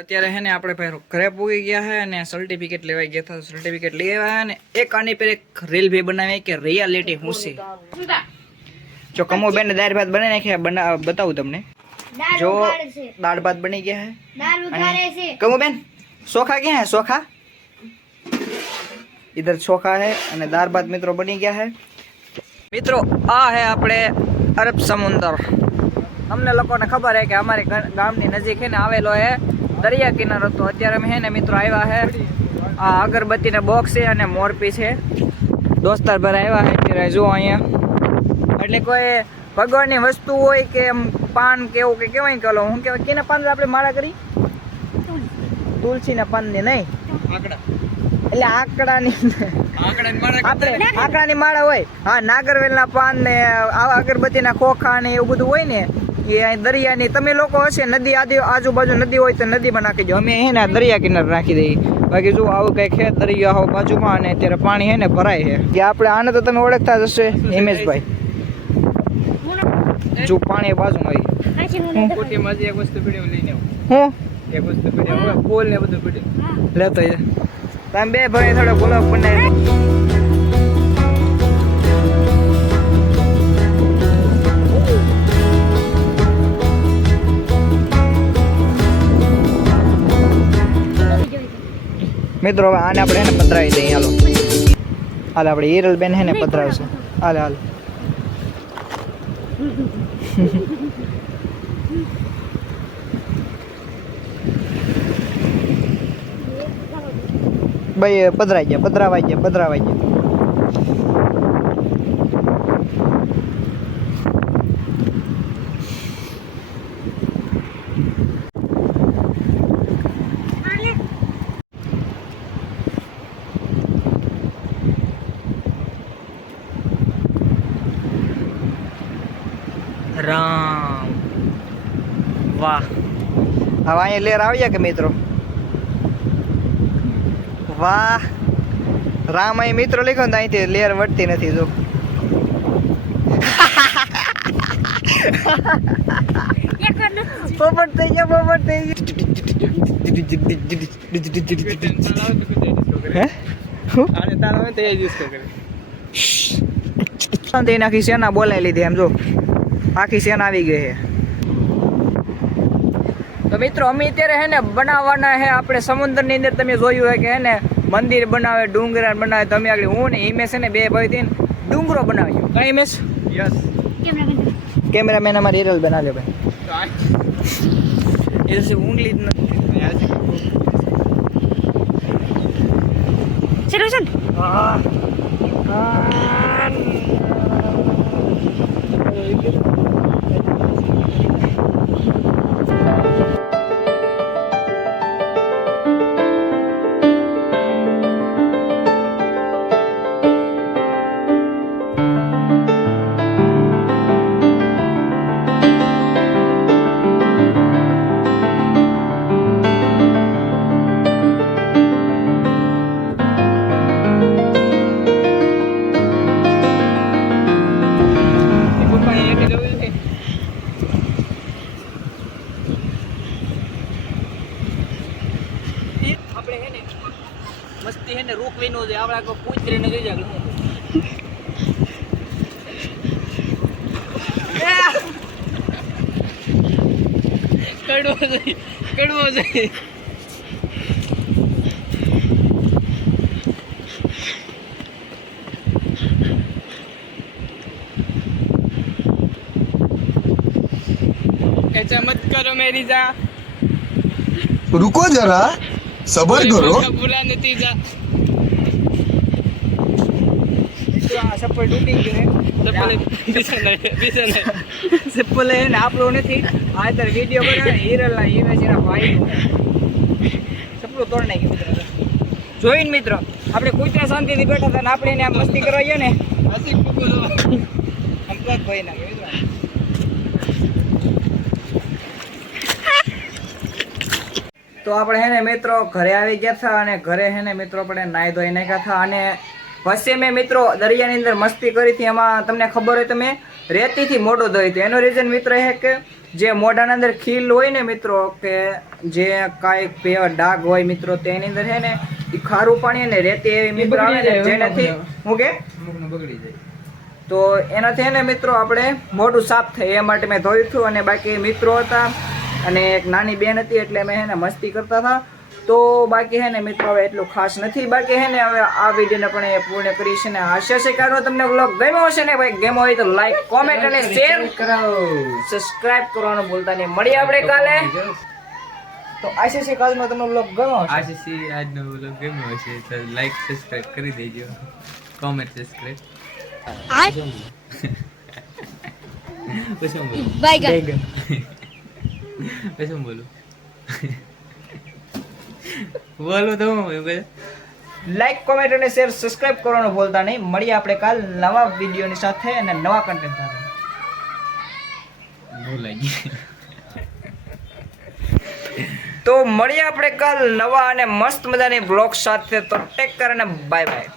અત્યારે હે ને આપણે ભાઈ ઘરે પૂગી ગયા હે અને સર્ટિફિકેટ લેવા ગયા હતા. સર્ટિફિકેટ લઈ આવ્યા અને એક આની પર એક રીલ ભી બનાવી કે રિયાલિટી હું છે. જો કમો બેન દાળ ભાત બનાવી નાખ્યા, બતાવું તમને. જો દાળ ભાત બની ગયા है. कमो बेन सोखा क्या है? सोखा इधर सोखा है અને દાળ ભાત મિત્રો બની ગયા है. મિત્રો આ है આપણે અરબ સમુદ્ર. અમને લોકોને ખબર है કે અમારે ગામની નજીક है ને આવેલો है દરિયા કિનારો. તો અત્યારે અમે હે ને મિત્રો આવ્યા है આ અગરબત્તીના બોક્સ છે અને મોરપી છે. દોસ્તાર ભર આવ્યા है અત્યારે. જો અહીંયા એટલે કોઈ ભગવાનની વસ્તુ હોય કે પાન કેવું કે કેવાય કલો હું કેવાય કેના પાન આપણે માળા કરી? તુલસીના પાનની નહીં, એટલે આકડાની માળા હોય. હા, નાગરવેલના પાન ને આવા અગરબત્તીના ખોખા ને એવું બધું હોય ને એ દરિયાની. તમે લોકો હશે નદી આજુબાજુ નદી હોય તો નદીમાં નાખી દો. અમે હે ને દરિયા કિનારે નાખી દઈએ. બાકી જો આવું કઈ ખેત દરિયા હોય બાજુમાં અને અત્યારે પાણી હે ને ભરાય છે કે આપણે આને તો તમે ઓળખતા જ હશે હિમેશભાઈ. જો પાણી બાજુમાં આવી એક વસ્તુ પીડ્યો લઈને હું એક વસ્તુ પીડ્યો ફૂલ ને બધું પીડ્યું લેતો તમે બે ભાઈ થોડો ગુલાબ બનાવી. મિત્રો હવે આને આપણે એને પધરાવી દઈએ. હાલો હાલ આપણે હિરલ બેન હે ને પધરાવશે. હાલ હાલ ભાઈ પધરાઈ ગયા, પધરાવાઈ ગયા. રામ વાહ. હવે અહીંયા લેર આવ્યા કે મિત્રો? વાહ રામ. અહીં મિત્રો લખ્યો ને અહીંથી લેર વટતી નથી. જો પોપટ થઈ ગયા, પોપટ થઈ ગયા. આખી સેના બોલાવી લીધી. એમ જો આખી સેના આવી ગઈ છે. તો મિત્રો અમે અત્યારે હે ને બનાવવાના હે આપણે સમુદ્રની અંદર. તમે જોયું હોય કે હે ને મંદિર બનાવે, ડુંગરા બનાવે. તમે આગળ હું ને હિમેશ છે ને બે ભાઈ થઈને ડુંગરો બનાવ્યો. કઈ હિમેશ? યસ. કેમેરામેન અમારે હિરલ બનાવ્યો ભાઈ. એ ઊંગલી જ નથી. હા આપણે હે ને મસ્તી હે ને રોકવી નો છે. આપણે કોઈ પૂછરીને જઈ જાય કડવો છે. ऐसा मत करो मेरी जा. रुको जरा सबर करो. बुरा नतीजा. चप्पल टूटी गई है. चप्पल है ना आप लोगों ने थी आज तक वीडियो बना हीरल ना હિમેશ ના ભાઈ ચપ્પલ તોડ નાખી મિત્રો. જોઈન મિત્રો આપણે કુતરા શાંતિથી બેઠા હતા ને આપણે એને આ મસ્તી કરવા ગયો ને હસી કુકુલો અમદાવાદ ભાઈ ના મિત્રો. તો આપણે હે ને મિત્રો ઘરે આવી ગયા હતા અને ઘરે હે ને મિત્રો આપણે નાહી ધોઈ નાખ્યા હતા. અને પછી મેં મિત્રો દરિયાની અંદર મસ્તી કરી હતી. એમાં તમને ખબર હોય તો મેં રેતીથી મોઢું ધોઈ હતું. એનો રીઝન મિત્રો એ કે જે મોઢાના અંદર ખીલ હોય ને મિત્રો, કે જે કાંઈ ડાઘ હોય મિત્રો, તેની અંદર છે ને એ ખારું પાણી ને રેતી એવી મિત્રો આવે ને, જેનાથી હું કે બગડી જાય. તો એનાથી ને મિત્રો આપણે મોઢું સાફ થાય એ માટે મેં ધોયું હતું. અને બાકી મિત્રો હતા અને એક નાની બેન હતી એટલે મેં હે ને મસ્તી કરતા હતા. તો બાકી હે ને મિત્રો હવે એટલું ખાસ નથી. બાકી હે ને હવે આ વિડીયોને પણ એ પૂર્ણ કરી છે ને આશા છે કે તમને વ્લોગ ગમ્યો હશે ને ભાઈ. ગમ્યો હોય તો લાઈક, કોમેન્ટ અને શેર કરાવો. સબસ્ક્રાઇબ કરવાનું ભૂલતા નહીં. મળીએ આપણે કાલે. તો આશા છે કાલનો તમને વ્લોગ ગમ્યો હશે. આશીષી આજનો વ્લોગ ગમ્યો હશે તો લાઈક સબસ્ક્રાઇબ કરી દેજો. Comment subscribe. પછી હું બોલું. પછી હું બોલું. બોલું તો હું એવું કહે. લાઈક, કોમેન્ટ અને શેર સબસ્ક્રાઇબ કરવાનું ભૂલતા નહીં. મળીએ આપણે કાલ નવા વિડીયોની સાથે અને નવા કન્ટેન્ટ સાથે. બોલાઈ ગઈ. તો મળીએ આપણે કાલ નવા અને મસ્ત મજાની બ્લોગ સાથે. તો ટેક કેર અને બાય બાય.